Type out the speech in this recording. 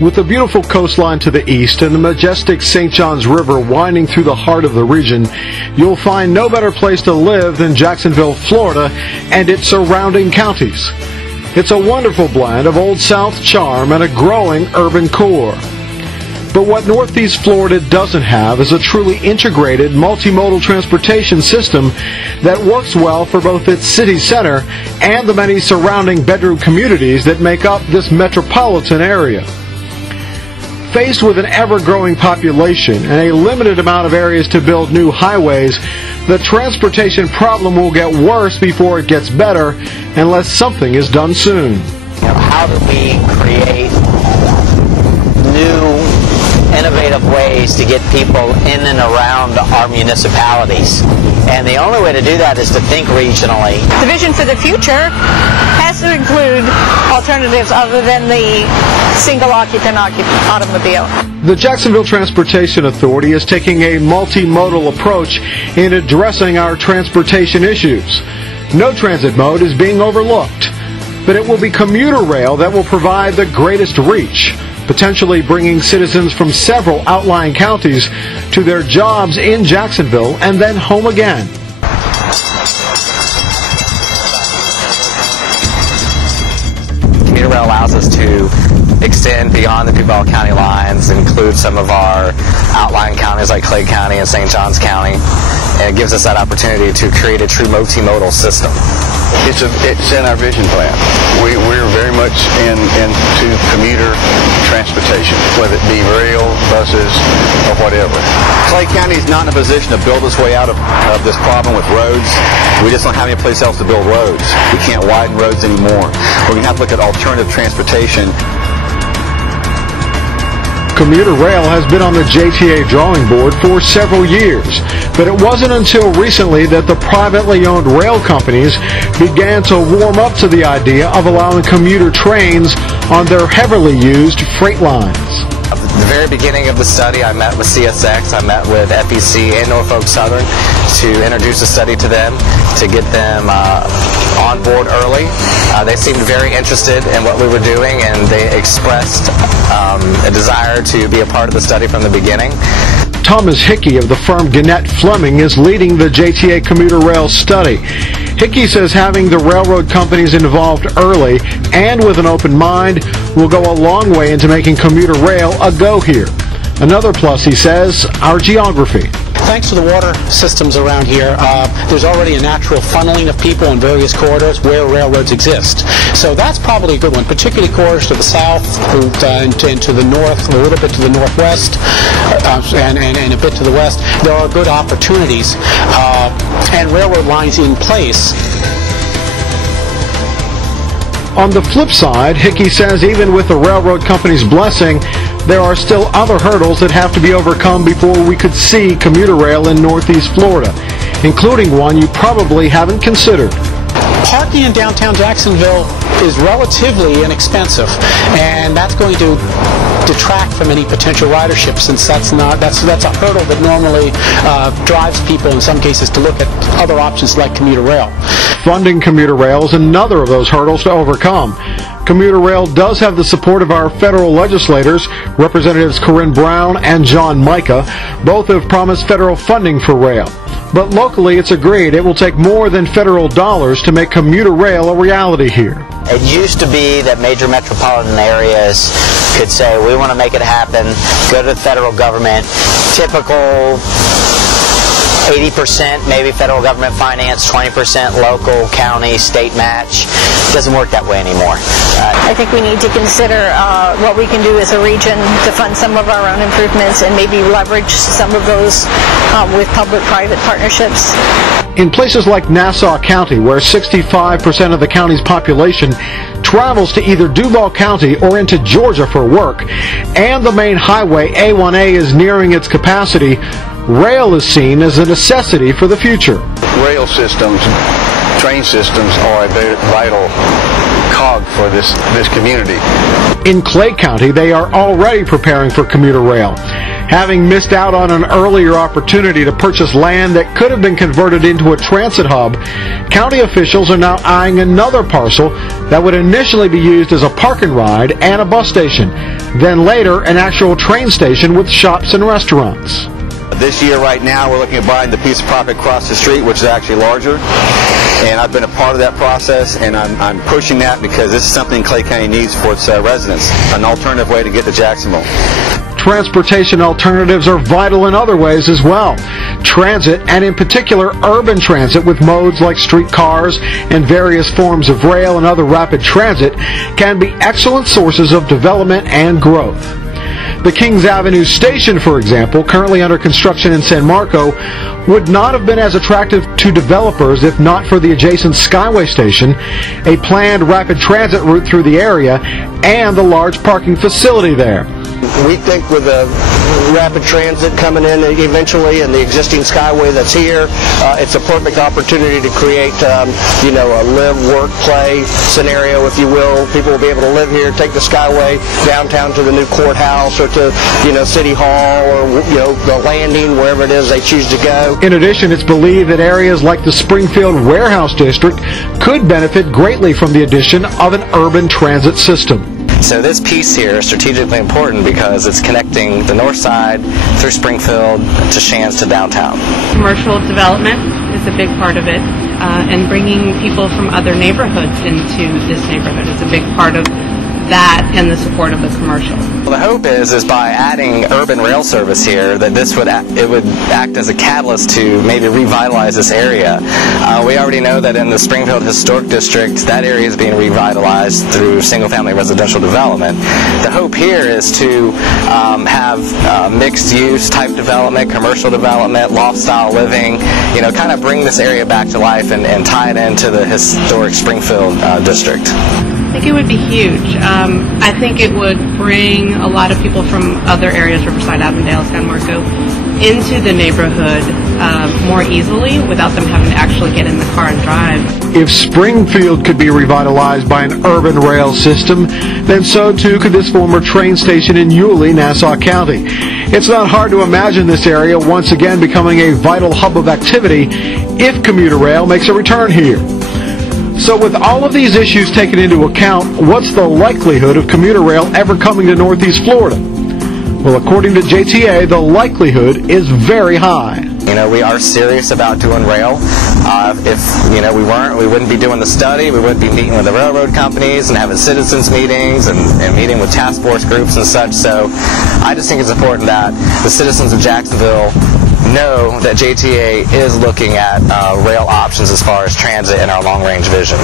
With the beautiful coastline to the east and the majestic St. Johns River winding through the heart of the region, you'll find no better place to live than Jacksonville, Florida, and its surrounding counties. It's a wonderful blend of Old South charm and a growing urban core. But what Northeast Florida doesn't have is a truly integrated multimodal transportation system that works well for both its city center and the many surrounding bedroom communities that make up this metropolitan area. Faced with an ever-growing population and a limited amount of areas to build new highways, the transportation problem will get worse before it gets better unless something is done soon. How do we create new, innovative ways to get people in and around our municipalities? And the only way to do that is to think regionally. The vision for the future has to include alternatives other than the single-occupant automobile. The Jacksonville Transportation Authority is taking a multimodal approach in addressing our transportation issues. No transit mode is being overlooked, but it will be commuter rail that will provide the greatest reach, potentially bringing citizens from several outlying counties to their jobs in Jacksonville and then home again. Commuter rail allows us to extend beyond the Duval County lines, include some of our outlying counties like Clay County and St. Johns County, and it gives us that opportunity to create a true multimodal system. It's in our vision plan. We're very much into commuter transportation, whether it be rail, buses, or whatever. Clay County is not in a position to build its way out of this problem with roads. We just don't have any place else to build roads. We can't widen roads anymore. We're going to have to look at alternative transportation. Commuter rail has been on the JTA drawing board for several years, but it wasn't until recently that the privately owned rail companies began to warm up to the idea of allowing commuter trains on their heavily used freight lines. At the very beginning of the study, I met with CSX, I met with FEC and Norfolk Southern to introduce the study to them, to get them on board early. They seemed very interested in what we were doing, and they expressed a desire to be a part of the study from the beginning. Thomas Hickey of the firm Gannett Fleming is leading the JTA commuter rail study. Hickey says having the railroad companies involved early and with an open mind will go a long way into making commuter rail a go here. Another plus, he says, our geography. Thanks to the water systems around here, there's already a natural funneling of people in various corridors where railroads exist. So that's probably a good one, particularly corridors to the south and to the north, a little bit to the northwest, and a bit to the west. There are good opportunities and railroad lines in place. On the flip side, Hickey says even with the railroad company's blessing, there are still other hurdles that have to be overcome before we could see commuter rail in Northeast Florida, including one you probably haven't considered. Parking in downtown Jacksonville is relatively inexpensive, and that's going to detract from any potential ridership, since that's a hurdle that normally drives people in some cases to look at other options like commuter rail. Funding commuter rail is another of those hurdles to overcome. Commuter rail does have the support of our federal legislators, Representatives Corinne Brown and John Micah. Both have promised federal funding for rail. But locally, it's agreed it will take more than federal dollars to make commuter rail a reality here. It used to be that major metropolitan areas could say, we want to make it happen, go to the federal government, typical 80% maybe federal government finance, 20% local, county, state match. It doesn't work that way anymore. I think we need to consider what we can do as a region to fund some of our own improvements and maybe leverage some of those with public-private partnerships. In places like Nassau County, where 65% of the county's population travels to either Duval County or into Georgia for work, and the main highway A1A is nearing its capacity, rail is seen as a necessity for the future. Rail systems, train systems are a very vital cog for this community. In Clay County, they are already preparing for commuter rail. Having missed out on an earlier opportunity to purchase land that could have been converted into a transit hub, county officials are now eyeing another parcel that would initially be used as a park and ride and a bus station, then later an actual train station with shops and restaurants. This year, right now, we're looking at buying the piece of property across the street, which is actually larger. And I've been a part of that process, and I'm pushing that because this is something Clay County needs for its residents, an alternative way to get to Jacksonville. Transportation alternatives are vital in other ways as well. Transit, and in particular urban transit with modes like streetcars and various forms of rail and other rapid transit, can be excellent sources of development and growth. The Kings Avenue station, for example, currently under construction in San Marco, would not have been as attractive to developers if not for the adjacent Skyway station, a planned rapid transit route through the area, and the large parking facility there. We think with the rapid transit coming in eventually and the existing Skyway that's here, it's a perfect opportunity to create, a live, work, play scenario, if you will. People will be able to live here, take the Skyway downtown to the new courthouse or to, City Hall or, the landing, wherever it is they choose to go. In addition, it's believed that areas like the Springfield Warehouse District could benefit greatly from the addition of an urban transit system. So this piece here is strategically important because it's connecting the north side through Springfield to Shands to downtown. Commercial development is a big part of it, and bringing people from other neighborhoods into this neighborhood is a big part of that and the support of the commercial. Well, the hope is by adding urban rail service here that it would act as a catalyst to maybe revitalize this area. We already know that in the Springfield Historic District, that area is being revitalized through single-family residential development. The hope here is to have mixed-use type development, commercial development, loft-style living, kind of bring this area back to life and tie it into the historic Springfield district. I think it would be huge. I think it would bring a lot of people from other areas, Riverside, Avondale, San Marco, into the neighborhood more easily without them having to actually get in the car and drive. If Springfield could be revitalized by an urban rail system, then so too could this former train station in Yulee, Nassau County. It's not hard to imagine this area once again becoming a vital hub of activity if commuter rail makes a return here. So with all of these issues taken into account, what's the likelihood of commuter rail ever coming to Northeast Florida? Well, according to JTA, the likelihood is very high. We are serious about doing rail. If we weren't, we wouldn't be doing the study. We wouldn't be meeting with the railroad companies and having citizens meetings and meeting with task force groups and such. So I just think it's important that the citizens of Jacksonville know that JTA is looking at rail options as far as transit in our long-range vision.